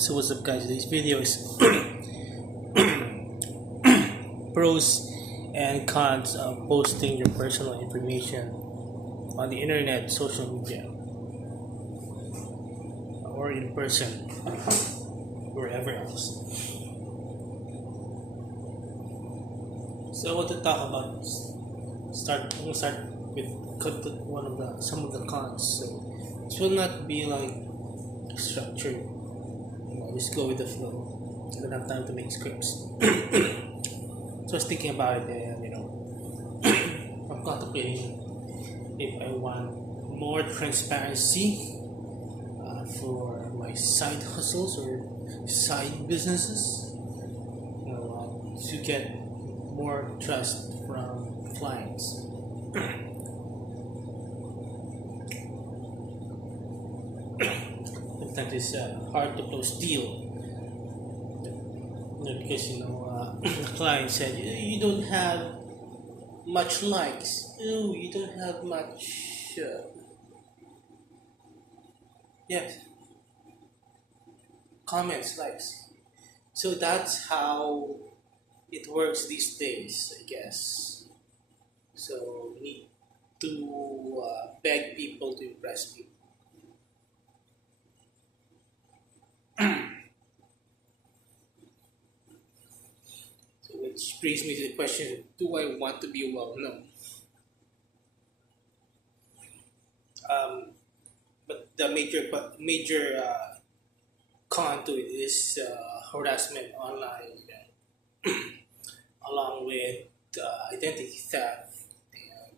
So what's up guys, today's video is pros and cons of posting your personal information on the internet, social media, or in person, wherever else. So what to talk about? I'm gonna start with some of the cons. So this will not be like structured. Just go with the flow. I don't have time to make scripts. So I was thinking about it, and I'm contemplating if I want more transparency for my side hustles or side businesses, to get more trust from clients. That is hard to close deal, because the client said you don't have much likes. Oh, you don't have much. Yes, comments, likes. So that's how it works these days, I guess. So we need to beg people to impress people. So which brings me to the question: do I want to be well known? But the major con to it is harassment online, along with identity theft and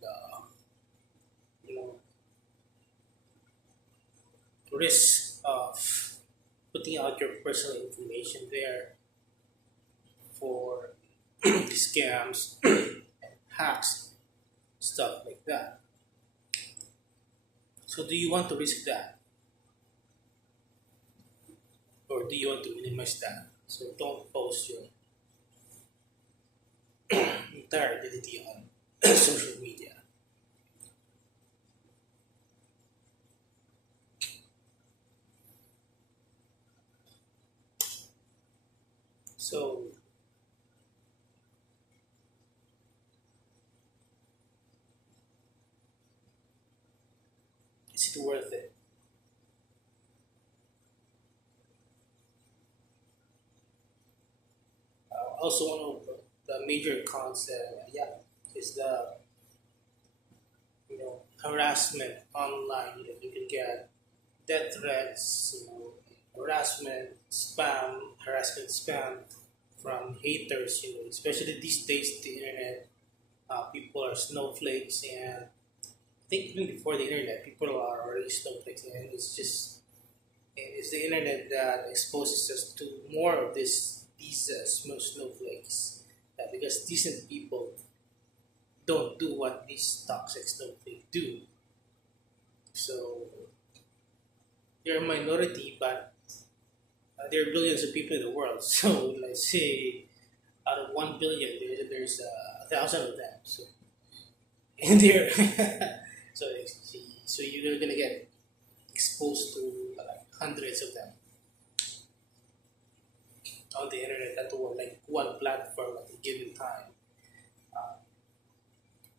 you know risk of putting out your personal information there for scams and hacks, stuff like that. So do you want to risk that, or do you want to minimize that? So don't post your entire identity on social media. So is it worth it? Also, one of the major cons, is the harassment online. You can get death threats, harassment spam from haters. Especially these days, the internet, people are snowflakes, and I think even before the internet, people are already snowflakes, and it's the internet that exposes us to more of these snowflakes, because decent people don't do what these toxic snowflakes do. So they're a minority, but there are billions of people in the world. So let's say out of 1 billion, there's 1,000 of them. So and they're so you're gonna get exposed to like hundreds of them on the internet at one platform at a given time. Uh,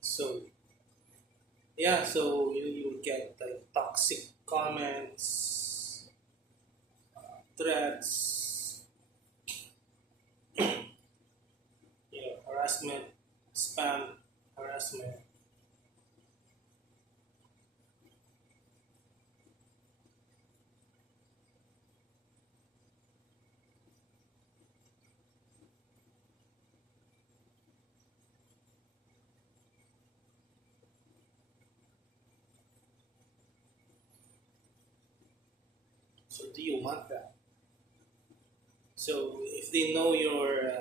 so yeah, so you will get like toxic comments, threats, harassment, spam harassment. So do you want that? So if they know your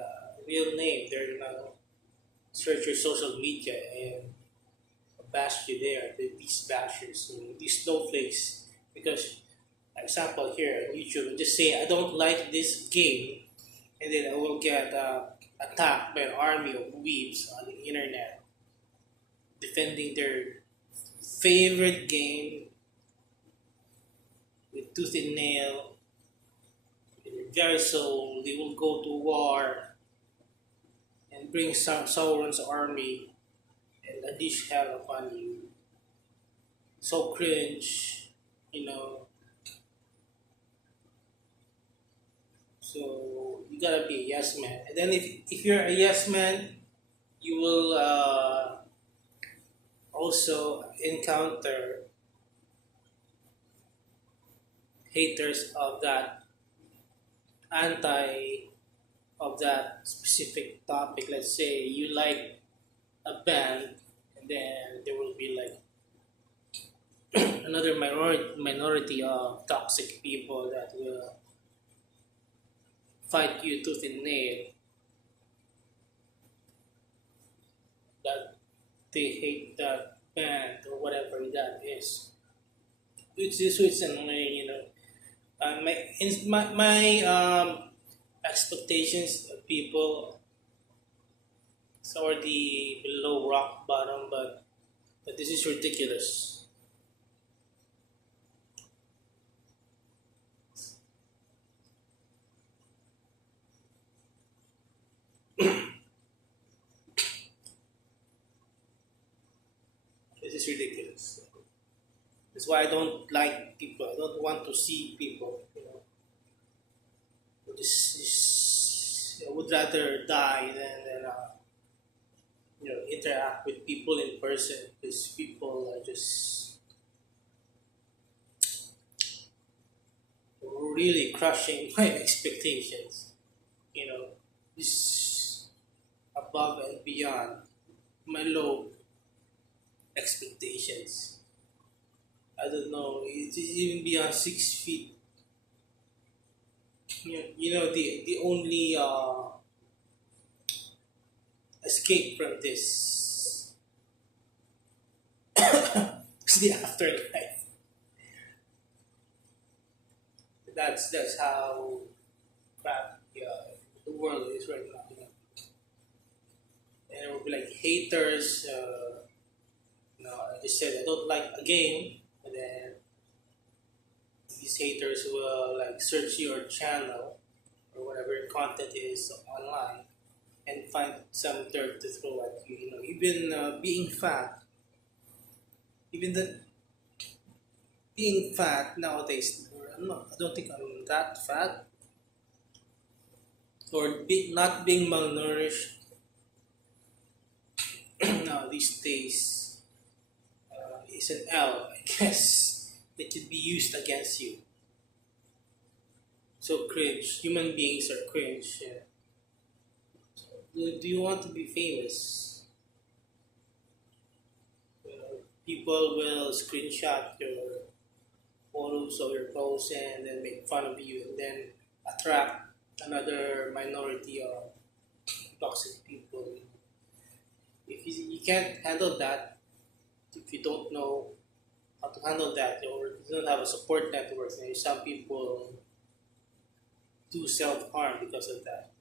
real name, they're gonna search your social media and bash you there. These bashers, these snowflakes. Because, example here on YouTube, just say I don't like this game, and then I will get attacked by an army of weebs on the internet defending their favorite game with tooth and nail, very soul. They will go to war and bring Sauron's army and unleash hell upon you. So cringe, you know. So you gotta be a yes man. And then if you're a yes man, you will also encounter haters of that anti of that specific topic. Let's say you like a band, and then there will be like another minority of toxic people that will fight you tooth and nail, that they hate that band or whatever that is. It's annoying, you know. My expectations of people is already below rock bottom, but this is ridiculous. This is ridiculous. That's why I don't like people. I don't want to see people. You know, I would rather die than interact with people in person, because people are just really crushing my expectations. You know, this above and beyond my low expectations. I don't know. It is even beyond 6 feet. The only escape from this is the afterlife. That's how crap the world is right now. You know? And it will be like haters. I just said I don't like a game, and then these haters will like search your channel or whatever your content is online and find some dirt to throw at you. You know, even being fat, even the being fat nowadays. I don't think I'm that fat, or not being malnourished. Now these days is an L, I guess, that could be used against you. So cringe. Human beings are cringe. Yeah. Do you want to be famous? People will screenshot your photos of your posts and then make fun of you, and then attract another minority of toxic people. If you can't handle that, if you don't know how to handle that, or you don't have a support network, and some people do self harm because of that,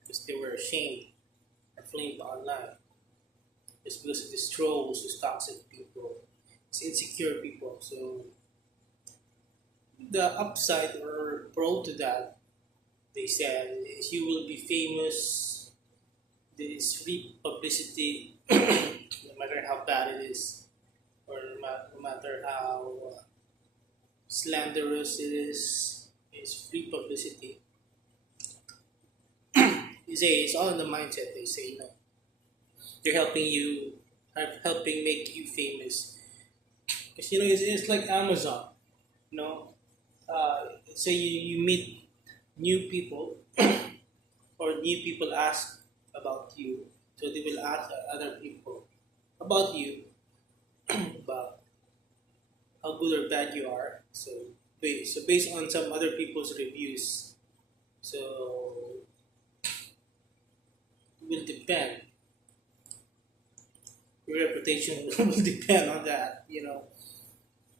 because they were ashamed or flamed online, just because of these trolls, these toxic people, these insecure people. So the upside or pro to that, they said, is you will be famous. There is free publicity, no matter how bad it is, or no matter how slanderous it is. It's free publicity. They say it's all in the mindset. They say, they're helping you, helping make you famous. Because it's like Amazon. You know, say you meet new people, or new people ask about you, so they will ask other people about you, about how good or bad you are. So based on some other people's reviews, so it will depend. Your reputation will depend on that.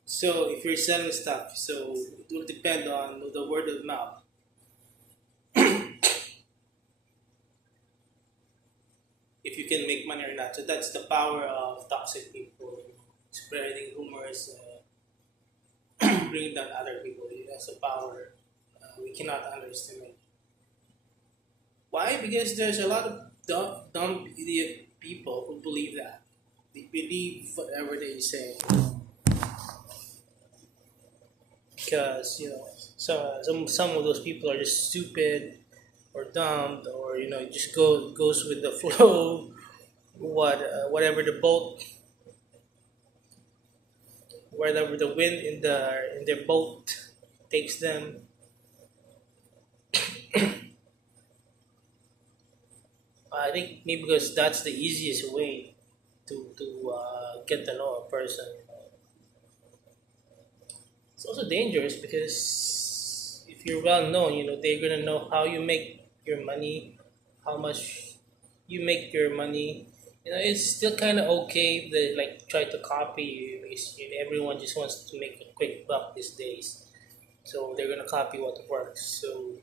So if you're selling stuff, so it will depend on the word of mouth. If you can make money or not. So that's the power of toxic people, spreading rumors, bringing down other people. That's the power we cannot underestimate. Why? Because there's a lot of dumb idiot people who believe that. They believe whatever they say. Because some of those people are just stupid or dumb, or just goes with the flow. Whatever the boat, wherever the wind in their boat takes them. I think maybe because that's the easiest way to get to know a person. It's also dangerous because if you're well known, they're gonna know how you make your money, how much you make your money. It's still kind of okay. They like try to copy you because everyone just wants to make a quick buck these days. So they're gonna copy what works. So,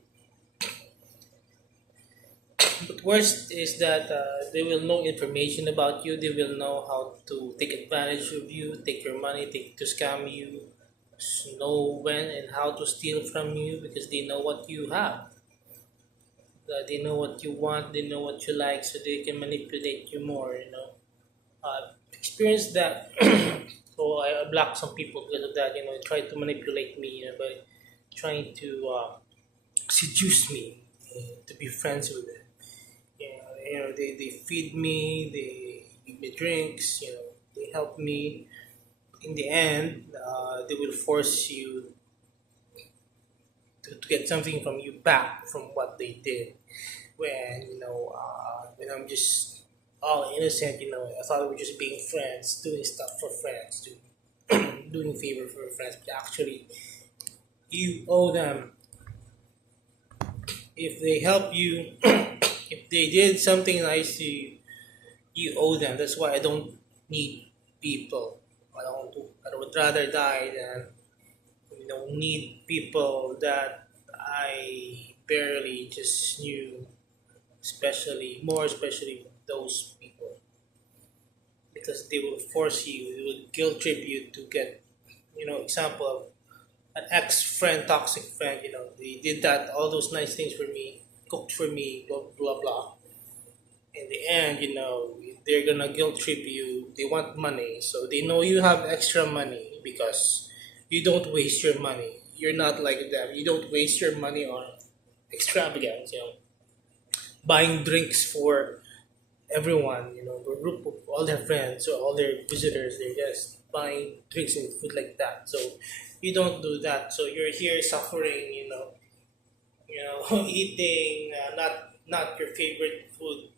but worst is that they will know information about you. They will know how to take advantage of you, take your money, take to scam you, know when and how to steal from you because they know what you have. They know what you want. They know what you like, so they can manipulate you more. Experienced that. So I blocked some people because of that. Tried to manipulate me, by trying to seduce me to be friends with them. They feed me, they give me drinks, they help me. In the end, they will force you to get something from you back from what they did. When I'm just all innocent, I thought we were just being friends, doing stuff for friends, doing favor for friends, but actually, you owe them. If they help you, if they did something nice to you, you owe them. That's why I don't need people. I would rather die than need people that I barely just knew, especially those people, because they will force you, they will guilt trip you to get, example of an ex friend, toxic friend. They did that, all those nice things for me, cooked for me, blah blah blah. In the end, they're gonna guilt trip you. They want money, so they know you have extra money because you don't waste your money. You're not like them. You don't waste your money on extravagance. Buying drinks for everyone. A group of all their friends or all their visitors. They're just buying drinks and food like that. So you don't do that. So you're here suffering. Eating not your favorite food.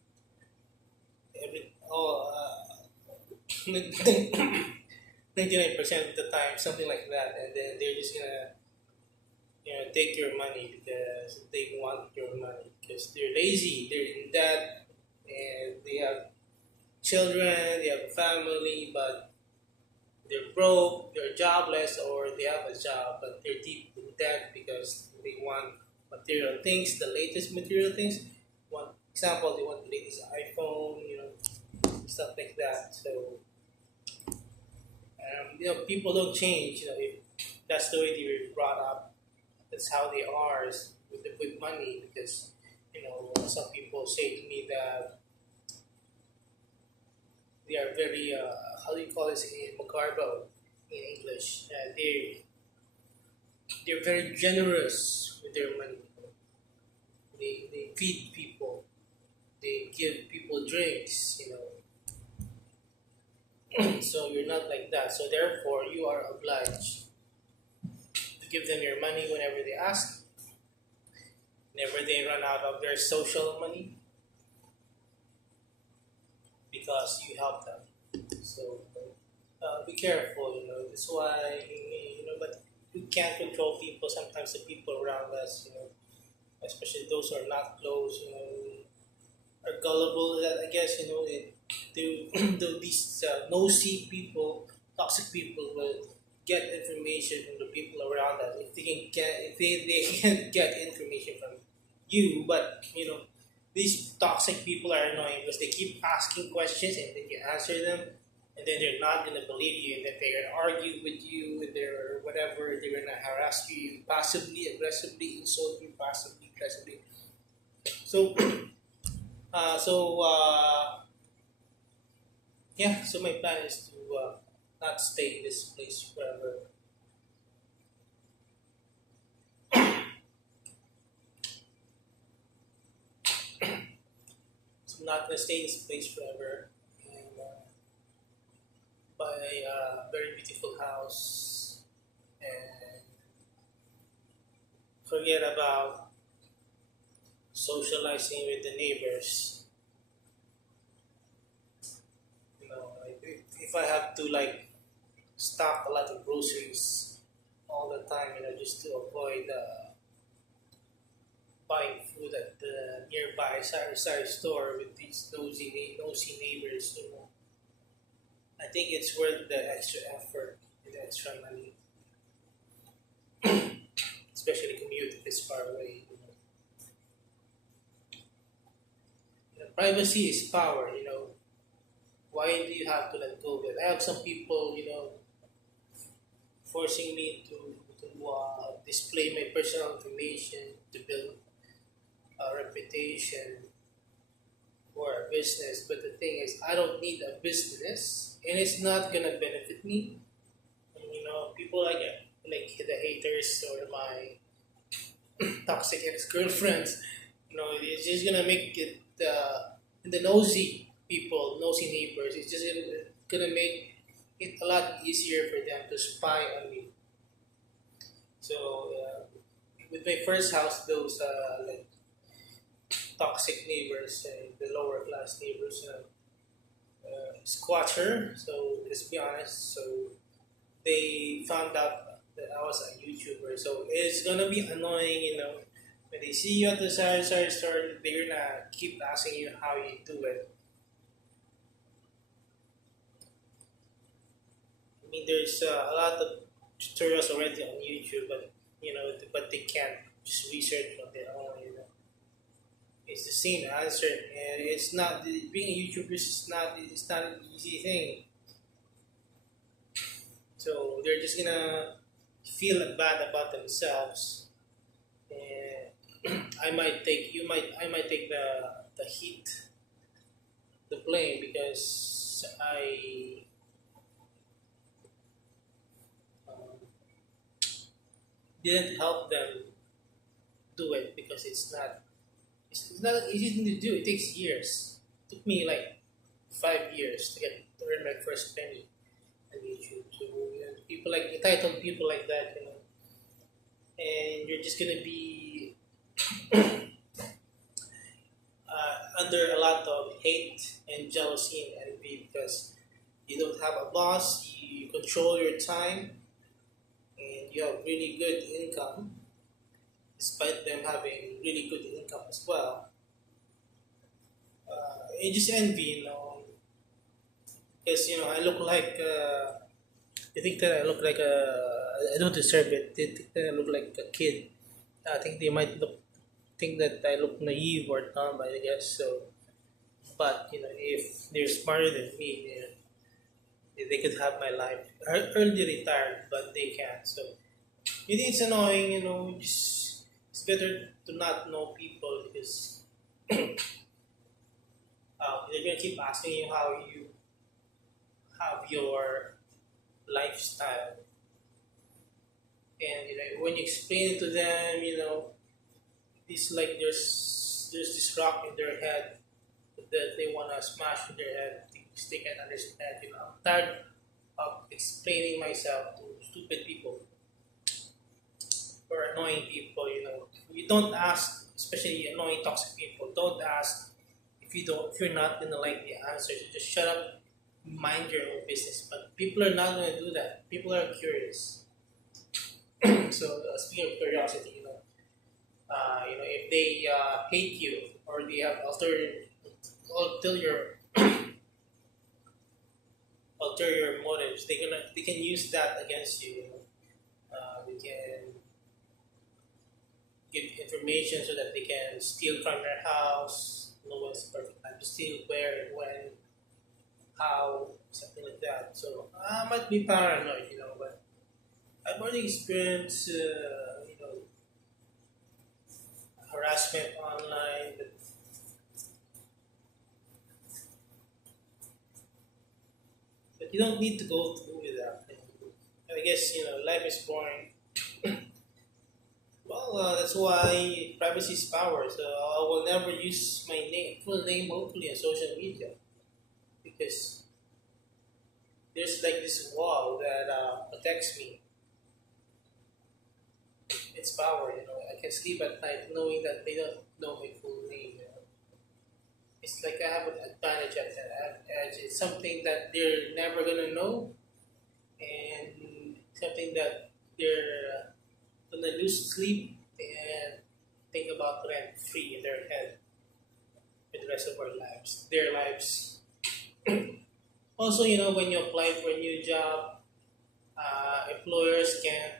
99% of the time, something like that, and then they're just gonna take your money because they want your money because they're lazy, they're in debt, and they have children, they have a family, but they're broke, they're jobless, or they have a job but they're deep in debt because they want material things, the latest material things. One example, they want the latest iPhone, stuff like that. So, people don't change. If that's the way they were brought up, that's how they are is with money. Because some people say to me that they are very how do you call this in Magarbo in English? They're very generous with their money. They feed people. They give people drinks. So you're not like that. So therefore, you are obliged to give them your money whenever they ask, whenever they run out of their social money, because you help them. So be careful. That's why But we can't control people. Sometimes the people around us, especially those who are not close, are gullible. That I guess these nosy people, toxic people will get information from the people around us. If they can get, if they can get information from you, but these toxic people are annoying because they keep asking questions and then you answer them, and then they're not gonna believe you, and then they're gonna argue with you, and they're whatever. They're gonna harass you, passively aggressively, insult you, passively aggressively. So, so yeah. So my plan is to not stay in this place forever. So I'm not gonna stay in this place forever, and buy a very beautiful house and forget about socializing with the neighbors. You know, like if I have to like stock a lot of groceries all the time, just to avoid buying food at the nearby sari store with these nosy neighbors. I think it's worth the extra effort and the extra money, especially commute if it's far away. Privacy is power. Why do you have to let go of it? I have some people, forcing me to display my personal information to build a reputation for a business. But the thing is, I don't need a business, and it's not gonna benefit me. And, people like the haters or my toxic ex girlfriends. It's just gonna make it the nosy people, nosy neighbors. It's just gonna make it a lot easier for them to spy on me. So with my first house, those like toxic neighbors and the lower class neighbors, squatter. So let's be honest. So they found out that I was a YouTuber. So it's gonna be annoying, when they see you at the sari store, they're gonna keep asking you how you do it. I mean, there's a lot of tutorials already on YouTube, but they can't just research on their own. It's the same answer, and it's not being a YouTuber is not it's not an easy thing. So they're just gonna feel bad about themselves, and I might take the heat, the blame because I um, didn't help them do it because it's not an easy thing to do. It takes years. It took me like 5 years to earn my first penny on YouTube. So people like entitled people like that, and you're just gonna be under a lot of hate and jealousy and envy because you don't have a boss. You control your time, and you have really good income, despite them having really good income as well. You just envy, because I look like. They think that I look like I don't deserve it. They think that I look like a kid. I think they might think that I look naive or dumb. I guess so. But if they're smarter than me, they could have my life early retired, but they can't. So it is annoying. Just it's better to not know people because they're gonna keep asking you how you have your lifestyle, and when you explain it to them, it's like there's this rock in their head that they wanna smash in their head because they can't understand. I'm tired of explaining myself to stupid people or annoying people. You don't ask, especially annoying toxic people. Don't ask if you're not gonna like the answers. You just shut up, mind your own business. But people are not gonna do that. People are curious. So speaking of curiosity, if they hate you or they have ulterior ulterior motives, they can use that against you. They can give information so that they can steal from your house. No one's perfect time to steal, where and when. how something like that. So I might be paranoid, but I've already experienced, harassment online. But you don't need to go through with that. I guess life is boring. Well, that's why privacy is power. So I will never use my full name openly on social media because there's like this wall that protects me. It's power. I can sleep at night knowing that they don't know my full name. It's like I have an advantage at that edge. It's something that they're never gonna know, and something that they're gonna lose sleep and think about rent free in their head for the rest of our lives, their lives. Also, when you apply for a new job, employers can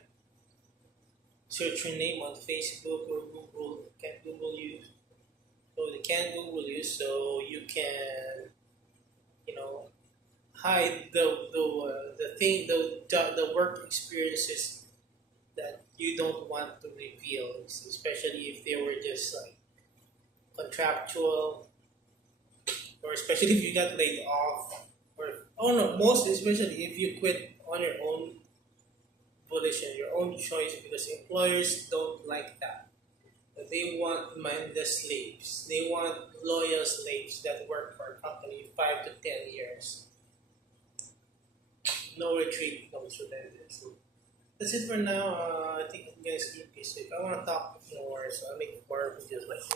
search your name on Facebook or Google, can Google you. So they can Google you, so you can, you know, hide the thing, the work experiences that you don't want to reveal, especially if they were just like contractual, or especially if you got laid off, or oh no, most especially if you quit on your own volition, your own choice, because employers don't like that. They want mindless slaves. They want loyal slaves that work for a company 5 to 10 years. No retreat, no surrender. So that's it for now. I think I'm gonna sleep this week. I want to talk more, so I'll make more videos like this.